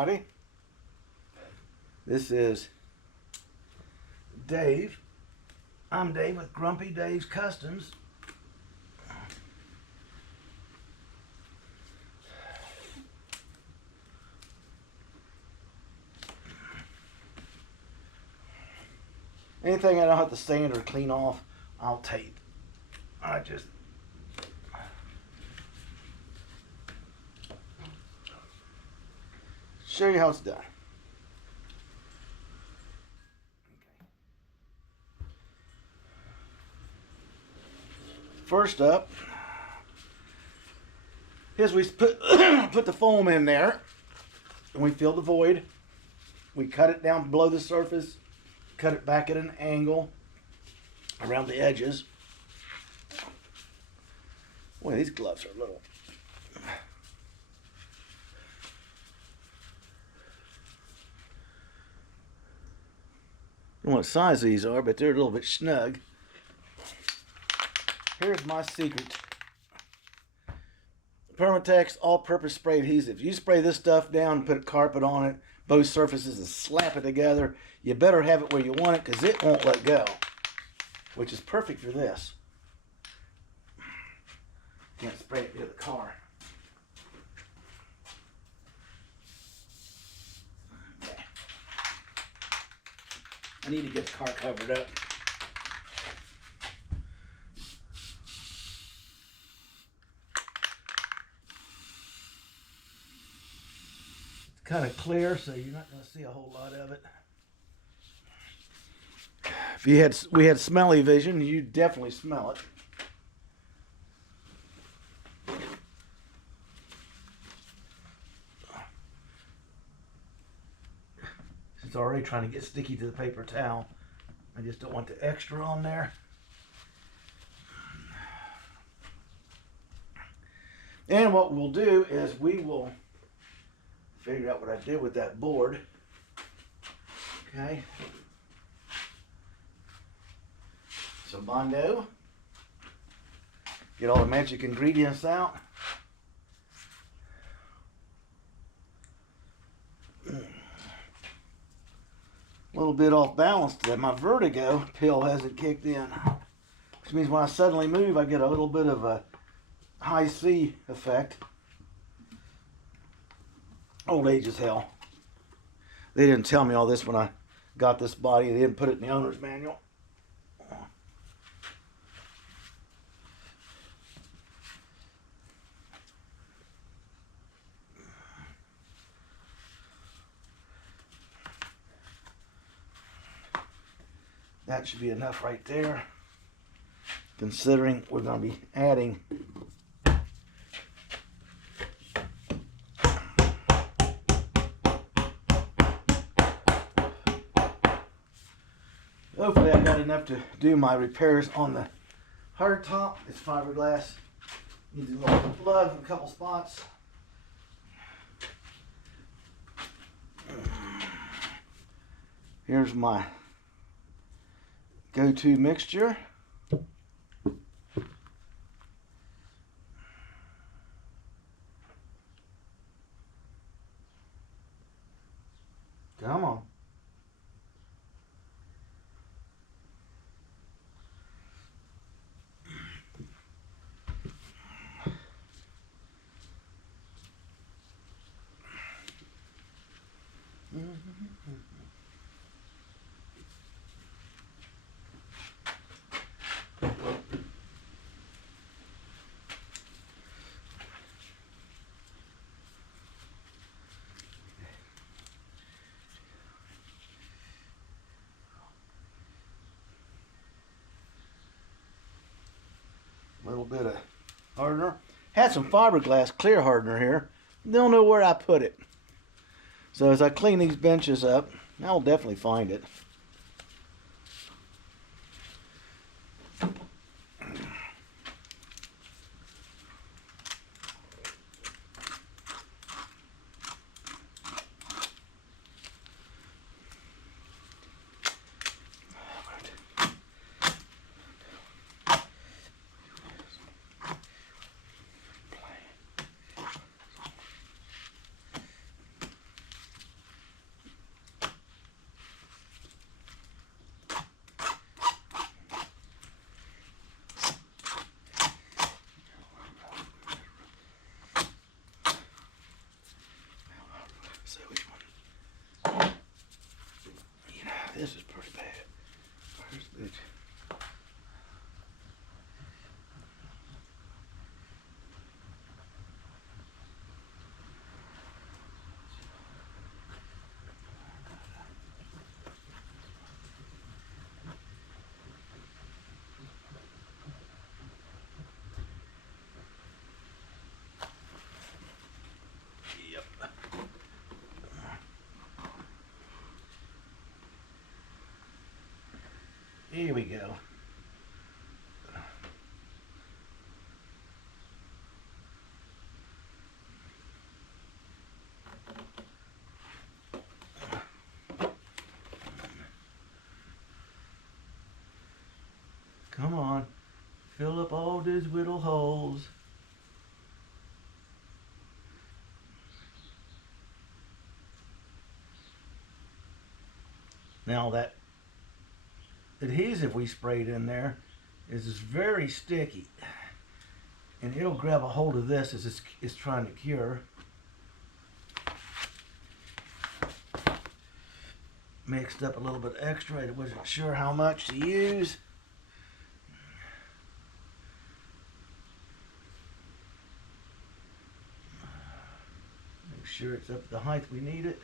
everybody. This is Dave. I'm Dave with Grumpy Dave's Customs. Anything I don't have to sand or clean off, I'll tape. I just show you how it's done. First up is we put the foam in there and we fill the void. We cut it down below the surface, cut it back at an angle around the edges. Boy, these gloves are little. I don't know what size these are, but they're a little bit snug. Here's my secret. Permatex all-purpose spray adhesive. You spray this stuff down and put a carpet on it, both surfaces, and slap it together. You better have it where you want it because it won't let go, which is perfect for this. Can't spray it near the car. Okay. I need to get the car covered up. It's kind of clear, so you're not going to see a whole lot of it. If we had smelly vision, you'd definitely smell it. It's already trying to get sticky to the paper towel. I just don't want the extra on there. And what we'll do is we will figure out what I did with that board. Okay. Some Bondo. Get all the magic ingredients out. A little bit off balance today. My vertigo pill hasn't kicked in, which means when I suddenly move, I get a little bit of a high C effect. Old age is hell. They didn't tell me all this when I got this body. They didn't put it in the owner's manual. That should be enough right there, considering we're going to be adding hopefully I got enough to do my repairs on the hard top. It's fiberglass. Needs a little love in a couple spots. Here's my go-to mixture. Come on. A little bit of hardener. Had some fiberglass clear hardener here. Don't know where I put it. So as I clean these benches up, I'll definitely find it. Here we go. Come on, fill up all these little holes. Now that adhesive we sprayed in there is very sticky, and it'll grab a hold of this as it's trying to cure. Mixed up a little bit extra. I wasn't sure how much to use. Make sure it's up to the height we need it.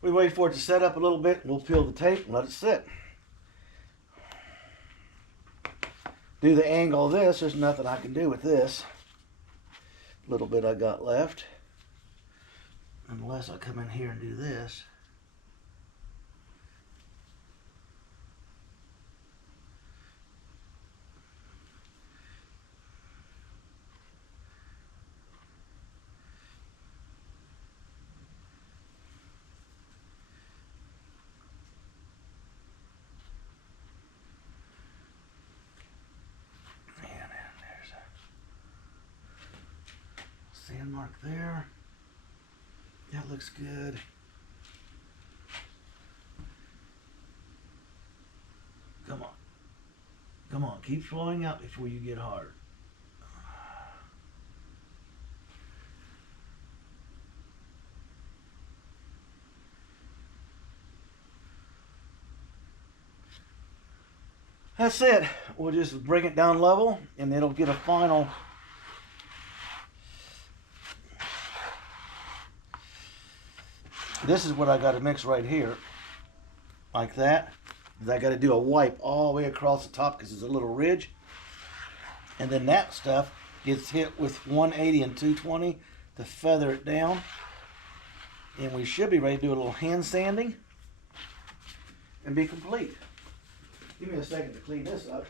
We wait for it to set up a little bit. We'll peel the tape and let it sit. Do the angle of this. There's nothing I can do with this little bit I got left, unless I come in here and do this. Sand mark there. That looks good. Come on. Come on. Keep flowing out before you get hard. That's it. We'll just bring it down level and it'll get a final. This is what I got to mix right here, like that. I got to do a wipe all the way across the top because there's a little ridge. And then that stuff gets hit with 180 and 220 to feather it down. And we should be ready to do a little hand sanding and be complete. Give me a second to clean this up.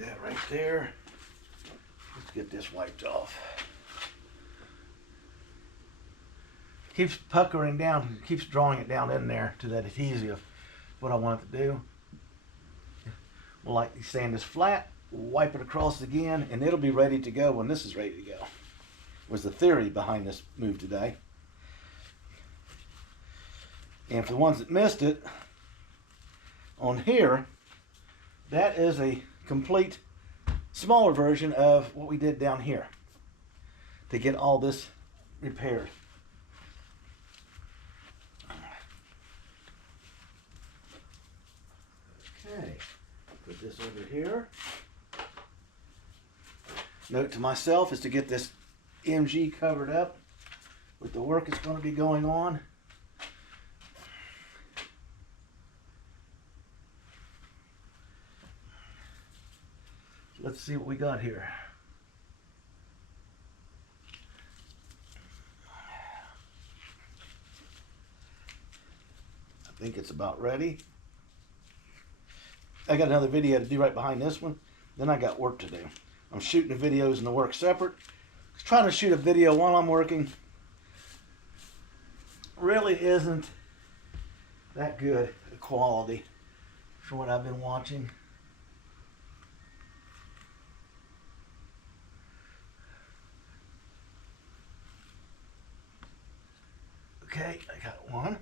That right there. Let's get this wiped off. Keeps puckering down, keeps drawing it down in there to that adhesive. What I want it to do. We'll lightly sand this flat, wipe it across again, and it'll be ready to go when this is ready to go. Was the theory behind this move today. And for the ones that missed it, on here, that is a complete smaller version of what we did down here to get all this repaired. Okay, put this over here. Note to myself is to get this MG covered up with the work that's going to be going on. Let's see what we got here. I think it's about ready. I got another video to do right behind this one. Then I got work to do. I'm shooting the videos and the work separate. Trying to shoot a video while I'm working really isn't that good a quality for what I've been watching. Okay, I got one.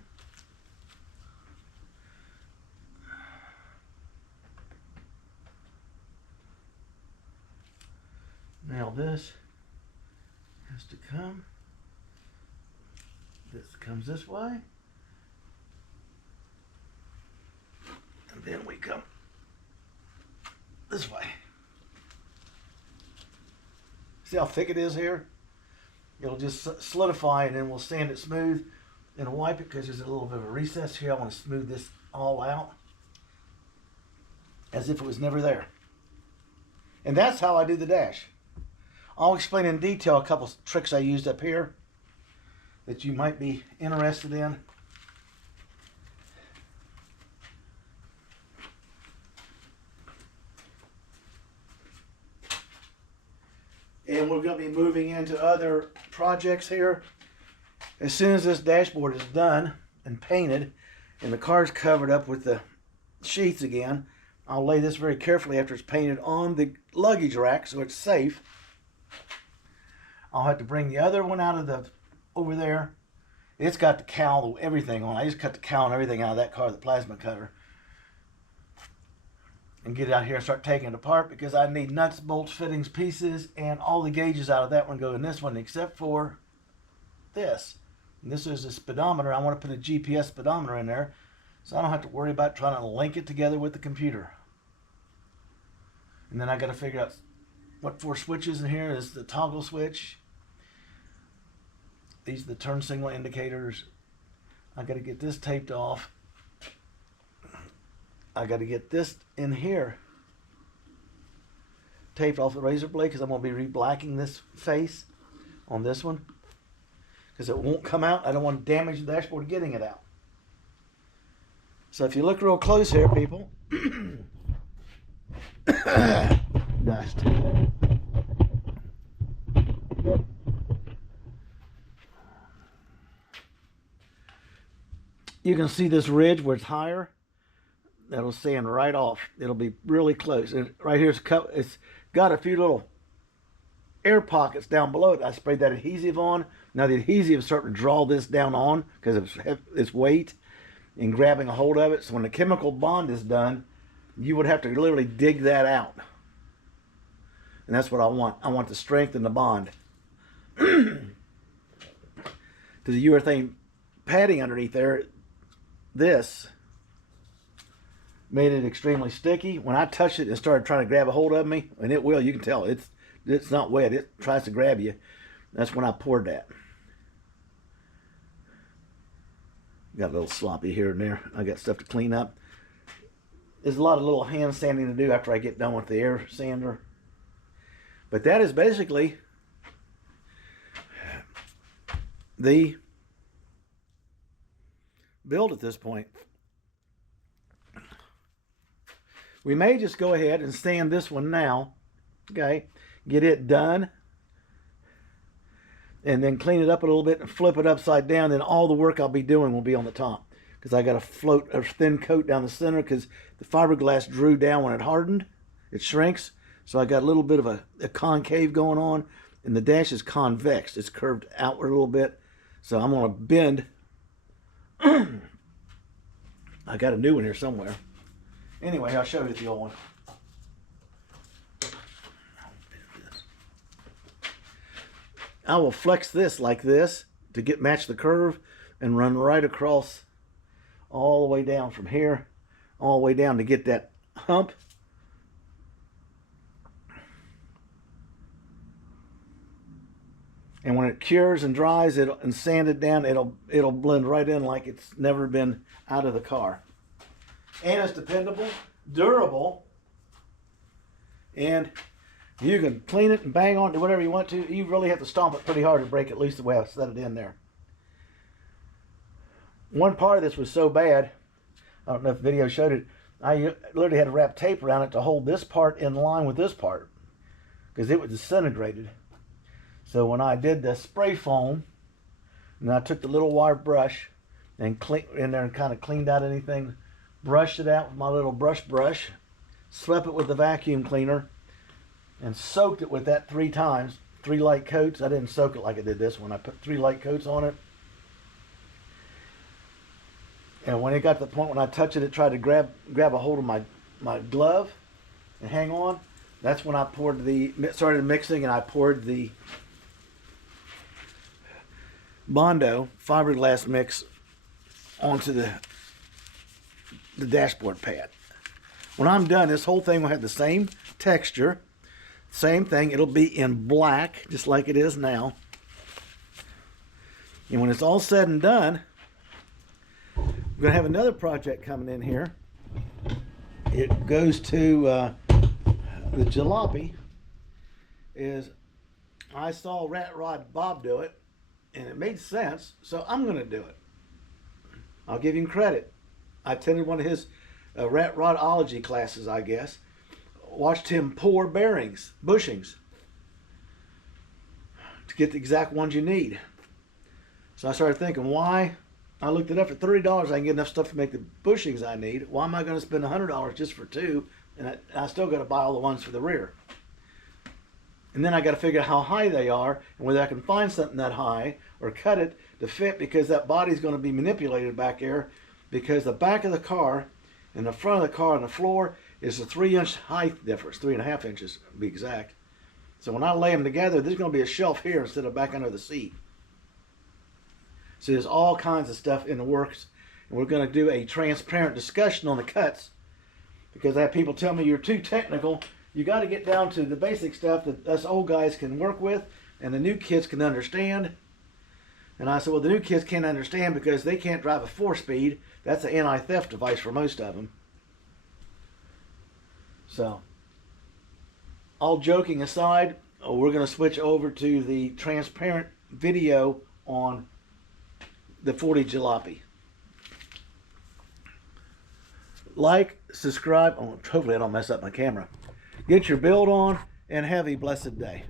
this has to come. This comes this way. And then we come this way. See how thick it is here? It'll just solidify and then we'll sand it smooth and wipe it because there's a little bit of a recess here. I want to smooth this all out as if it was never there. And that's how I do the dash. I'll explain in detail a couple tricks I used up here that you might be interested in. And we're going to be moving into other projects here. As soon as this dashboard is done and painted and the car's covered up with the sheets again, I'll lay this very carefully after it's painted on the luggage rack so it's safe. I'll have to bring the other one out of the over there. It's got the cowl, everything on. I just cut the cowl and everything out of that car, the plasma cutter. And get it out here and start taking it apart because I need nuts, bolts, fittings, pieces, and all the gauges out of that one go in this one except for this. And this is a speedometer. I want to put a GPS speedometer in there so I don't have to worry about trying to link it together with the computer. And then I got to figure out what 4 switches in here is the toggle switch. These are the turn signal indicators. I got to get this taped off. I got to get this in here taped off the razor blade because I'm going to be re-blacking this face on this one because it won't come out. I don't want to damage the dashboard getting it out. So if you look real close here, people, dust. You can see this ridge where it's higher. That'll sand right off. It'll be really close. And right here, it's got a few little air pockets down below it. I sprayed that adhesive on. Now the adhesive is starting to draw this down on because of its weight and grabbing a hold of it. So when the chemical bond is done, you would have to literally dig that out. And that's what I want. I want to strengthen the bond. To the urethane padding underneath there, this made it extremely sticky. When I touched it, it started trying to grab a hold of me, and it will. You can tell it's not wet. It tries to grab you. That's when I poured that. Got a little sloppy here and there. I got stuff to clean up. There's a lot of little hand sanding to do after I get done with the air sander. But that is basically the build at this point. We may just go ahead and sand this one now, okay, get it done, and then clean it up a little bit and flip it upside down. Then all the work I'll be doing will be on the top because I got to float a thin coat down the center because the fiberglass drew down when it hardened. It shrinks, so I got a little bit of a concave going on, and the dash is convex. It's curved outward a little bit, so I'm going to bend. I got a new one here somewhere. Anyway, I'll show you the old one. I will flex this like this to match the curve and run right across all the way down from here, all the way down to get that hump. And when it cures and dries and sand it down, it'll blend right in like it's never been out of the car. And it's dependable, durable, and you can clean it and bang on it, do whatever you want to. You really have to stomp it pretty hard to break it loose the way I set it in there. One part of this was so bad, I don't know if the video showed it, I literally had to wrap tape around it to hold this part in line with this part because it was disintegrated. So when I did the spray foam, and I took the little wire brush and cleaned in there and kind of cleaned out anything, brushed it out with my little brush, swept it with the vacuum cleaner, and soaked it with that 3 times, 3 light coats. I didn't soak it like I did this one. I put 3 light coats on it. And when it got to the point when I touched it, it tried to grab a hold of my glove and hang on. That's when I started mixing, and I poured the Bondo fiberglass mix onto the dashboard pad. When I'm done, this whole thing will have the same texture, same thing. It'll be in black, just like it is now. And when it's all said and done, we're going to have another project coming in here. It goes to the jalopy. I saw Rat Rod Bob do it, and it made sense, so I'm going to do it. I'll give him credit. I attended one of his Rat Rodology classes, I guess. Watched him pour bearings, bushings, to get the exact ones you need. So I started thinking, why? I looked it up. For $30, I can get enough stuff to make the bushings I need. Why am I going to spend $100 just for two? And I still got to buy all the ones for the rear. And then I got to figure out how high they are and whether I can find something that high or cut it to fit, because that body's going to be manipulated back there, because the back of the car and the front of the car and the floor is a 3-inch height difference, 3.5 inches to be exact. So when I lay them together, there's going to be a shelf here instead of back under the seat. So there's all kinds of stuff in the works, and we're going to do a transparent discussion on the cuts, because I have people tell me you're too technical. You got to get down to the basic stuff that us old guys can work with and the new kids can understand. And I said, well, the new kids can't understand because they can't drive a 4-speed. That's an anti-theft device for most of them. So, all joking aside, we're going to switch over to the transparent video on the 40 jalopy. Like, subscribe. Oh, hopefully I don't mess up my camera. Get your build on, and have a blessed day.